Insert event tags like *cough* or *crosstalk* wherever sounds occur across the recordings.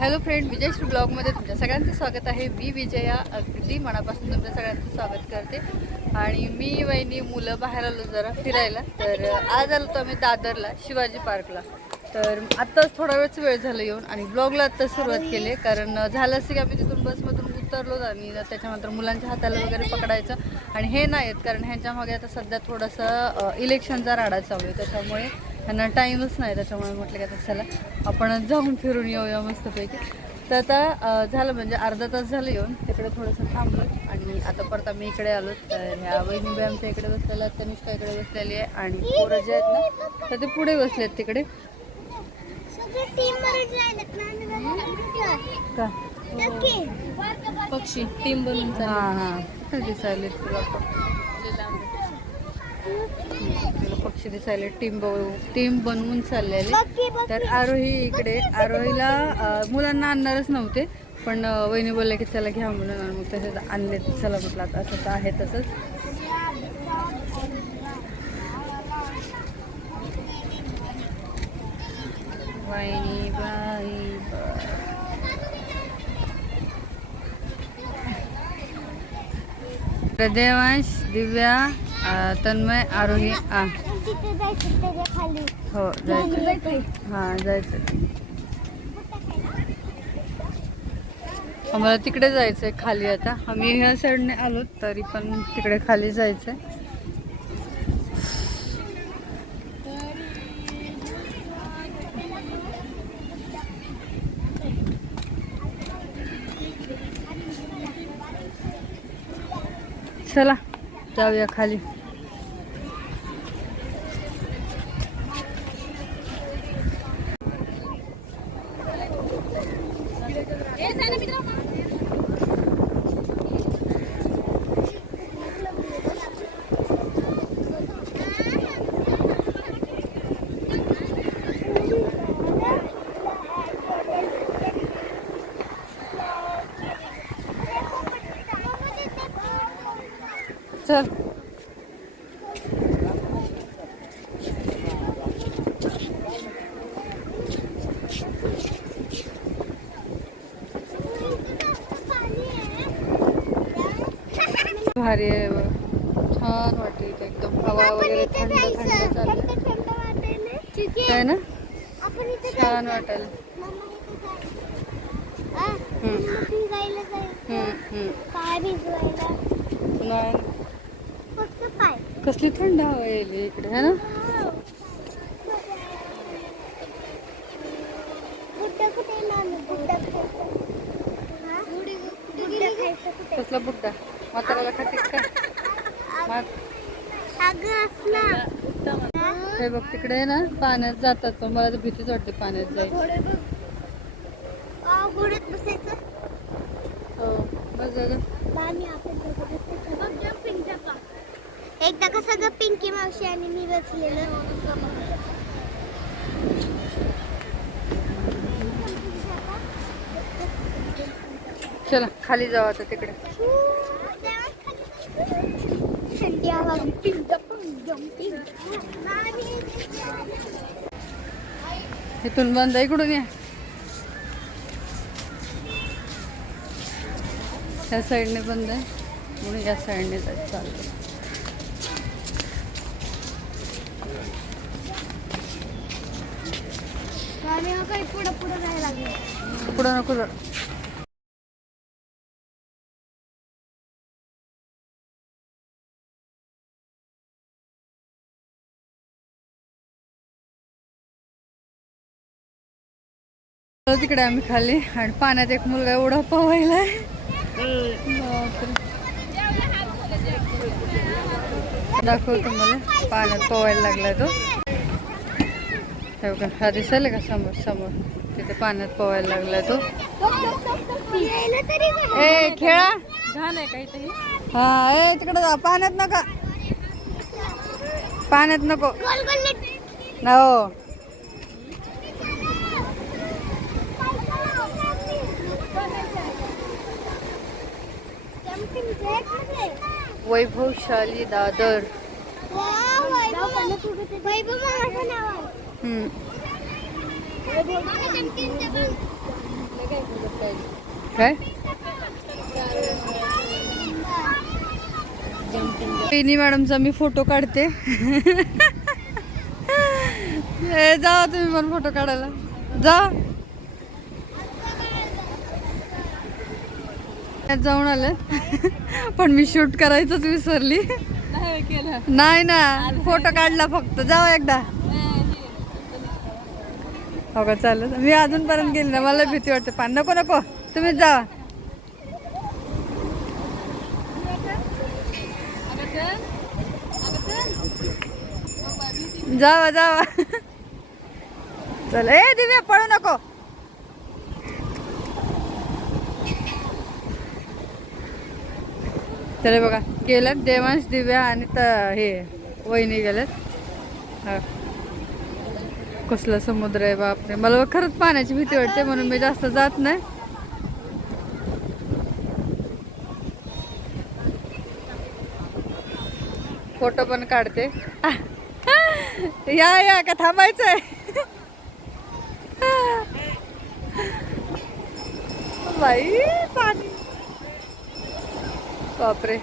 Hello friend विजयश्री ब्लॉगमध्ये तुमच्या सगळ्यांचं स्वागत आहे. मी विजया अगदी मनापासून तुमच्या सगळ्यांचं स्वागत करते. आणि मी वहिनी मुलं बाहेर आलो जरा फिरायला. तर आज आलो तो आम्ही दादरला शिवाजी पार्कला. तर आत्ताच थोडा वेळच वेळ झाला येऊन आणि ब्लॉगला आत्ताच सुरुवात केली कारण झालं असं की आम्ही तिथून बसमधून उतरलो आणि त्याच्यानंतर मुलांच्या हाताला वगैरे पकडायचं. आणि हे नाही आहेत कारण ह्यांच्यामागे आता सध्या थोडंसं इलेक्शनचा राडा चालू आहे. त्याच्यामुळे त्यांना टाईमच नाही त्याच्यामुळे म्हटलं की चला आपण जाऊन फिरून येऊया मस्तपैकी. तर आता झालं म्हणजे अर्धा तास झालं येऊन तिकडे थोडंसं थांबलो आणि आता परत आम्ही इकडे आलो. तर ह्या वहिनीबाई आमच्या इकडे बसलेल्या आहेत तनिष्का इकडे बसलेली आहे आणि पोरं जे आहेत ना तर ते पुढे बसले आहेत तिकडे. का? पक्षी टीम बनवून हां हां. दिसायले तुला पक्षी दिसायले टीम टीम बनवून चाललेले. तर आरोही इकडे आरोहीला मुलांना आणणारच नव्हते पण वहिनी बोलले की चला घ्या म्हणून मग तसेच आणले चला म्हटलं आता असं तर आहे तसंच. वहिनी बाई बाई. देवांश दिव्या तन्मय आरोही आ. हो जायचं. हां जायचं. आम्हाला तिकडे जायचं आहे खाली आता. आम्ही ह्या साईडने आलो तरी पण तिकडे खाली जायचं आहे चला. जाऊया खाली भारी आहे बघ. छान वाटते इथे एकदम. हवा वगैरे थंड थंड चालली आहे. ना? छान वाटेल. कसली थंड हवा येईल इकडे है ना? कुठे कसला बुड्डा म्हाताऱ्याला खातीस हे बघ तिकडे ना पाण्यात जातात पण मला तर भीतीच वाटते पाण्यात जायची हो बस. एकदा कसं ग पिंकी मावशी आणि मी बसलेलं. चला खाली जाऊ आता तिकडे. इथून बंद आहे इकडून या. या साईडने बंद आहे म्हणून या साईडने चालतं. पुढं नको तिकडे आम्ही खाली आणि पाण्यात एक मुलगा एवढा बापरे. दाखवतो मला पाण्यात पोवायला लागलाय तो. हे बघा हा दिसायला का समोर समोर? तिथे पाण्यात पोवायला लागलाय तो. ए खेळा. घाण आहे काहीतरी हा ए तिकडे जा पाण्यात नका. पाण्यात नको. हो. वैभवशाली दादर. काय? पेनी मॅडमचा मी फोटो काढते. *laughs* जा तुम्ही पण फोटो काढायला. जा. जाऊन आलं. पण मी शूट करायचंच विसरली. नाही ना फोटो काढला फक्त. जाऊ एकदा. हो का चालेल. मी अजूनपर्यंत गेली ना मला भीती वाटते. पान नको नको. तुम्हीच जावा जावा जावा. चल. ए दिव्या पळू नको. चले बघा गेल्यात देवांश दिव्या आणि त हे वहिनी गेल्यात. हा. कसला समुद्र आहे बापरे. मला खरंच पाण्याची भीती वाटते म्हणून मी जास्त जात नाही. फोटो पण काढते. या या का थांबायचंय? बाई पाणी बापरे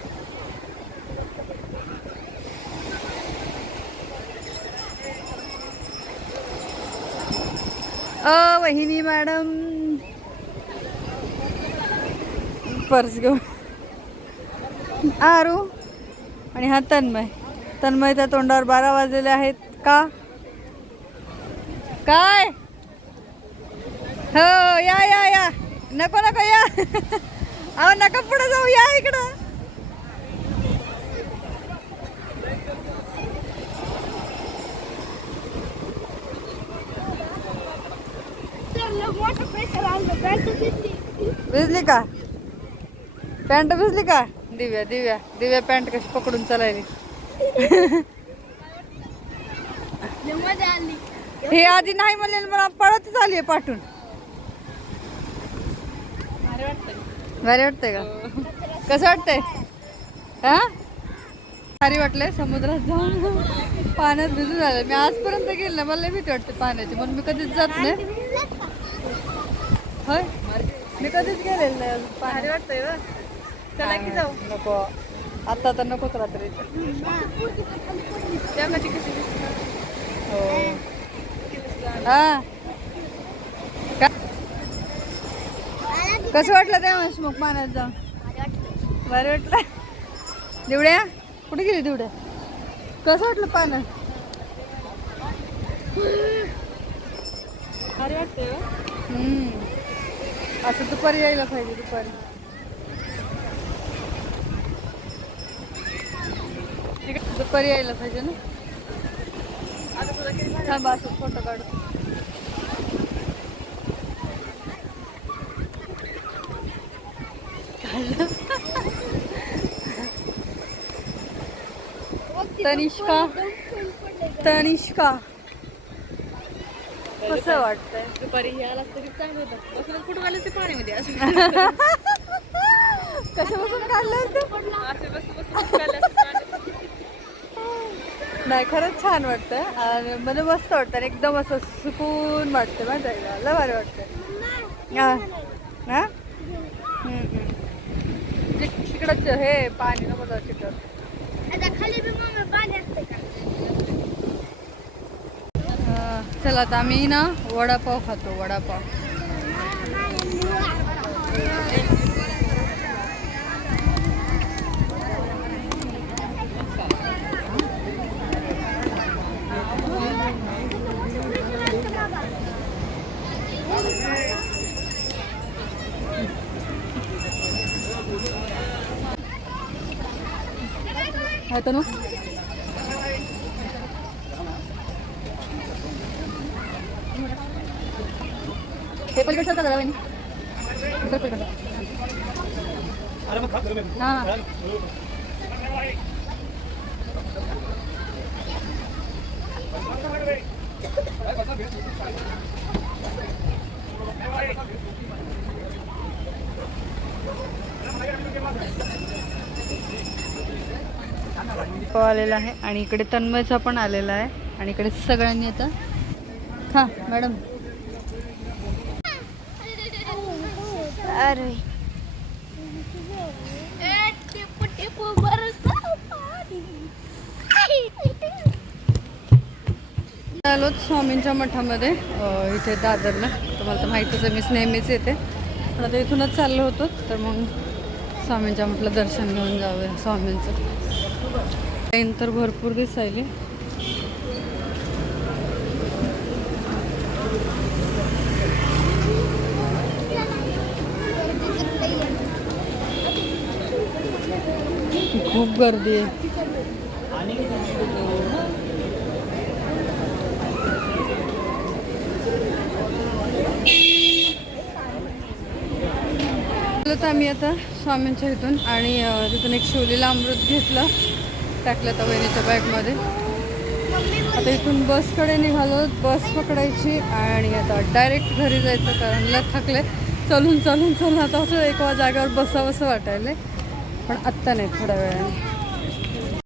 अ वहिनी मॅडम. पर्स घेऊन. आरू आणि हा तन्मय. तन्मय त्या तोंडावर बारा वाजलेले आहेत. का? काय? हो या या या. नको नको या. अहो नका पुढे जाऊ या इकडं. भिजली का? पॅन्ट भिजली का? दिव्या दिव्या. दिव्या पॅन्ट कशी पकडून चालायली? हे आधी नाही म्हणले मला पळतच आली पाठून. भारी वाटतंय का? कसं वाटतंय? हा? भारी वाटलंय समुद्रात जाऊन पाण्यात भिजून आलं मी आजपर्यंत गेले ना मला भीती वाटते पाण्याची. म्हणून मी कधीच जात नाही. होय? मी कधीच गेलेलं नाही अजून. पाण्यात वाटतंय चला की जाऊ. नको. आता तर नकोच रात्री. त्या कशी कशी दिसते हो. हा. का? कसं वाटलं त्या मग पाण्यात जाऊन? बरं वाटलं. दिवड्या कुठे गेली दिवड्या? कसं वाटलं पाण्यात? भारी वाटतंय हो. असं दुपारी यायला पाहिजे दुपारी. दुपारी यायला पाहिजे ना? थांबा असं फोटो काढू. तनिष्का तनिष्का. कसं वाटतंय? दुपारी तरी चांगलं होतं कुठं घालायचं ते पाण्यामध्ये असं. कसं बसून काढलं असे बस. नाही खरंच छान वाटतं आणि मला मस्त वाटतं आणि एकदम असं सुकून वाटतं माहिती लय भारी वाटतं हा. हा? तिकडंच हे पाणी नको जाऊ तिकडं. खाली बी मग पाणी असते का? चला आता आम्ही ना वडापाव खातो वडापाव. आहे तर पलीकडे. हा. आलेला आहे आणि इकडे तन्मयचा पण आलेला आहे आणि इकडे सगळ्यांनी आता खा मॅडम. अरे. आलो स्वामींच्या मठामध्ये इथे दादरला. तुम्हाला तर माहितीच आहे मीच नेहमीच येते. पण आता इथूनच चाललो होतो तर मग स्वामींच्या म्हटलं दर्शन घेऊन जावं स्वामींचं. ट्रेन तर भरपूर दिसायली. खूप गर्दी आहे. तर आम्ही आता स्वामींच्या इथून आणि तिथून एक शिवलेला अमृत घेतलं. टाकलं तर वहिनीच्या बॅगमध्ये. आता इथून बसकडे निघालो. बस पकडायची आणि आता डायरेक्ट घरी जायचं कारण लय थकले चलून चलून चलून आता असं एका जागेवर बसावंसं वाटायला पण आत्ता नाही थोड्या वेळाने.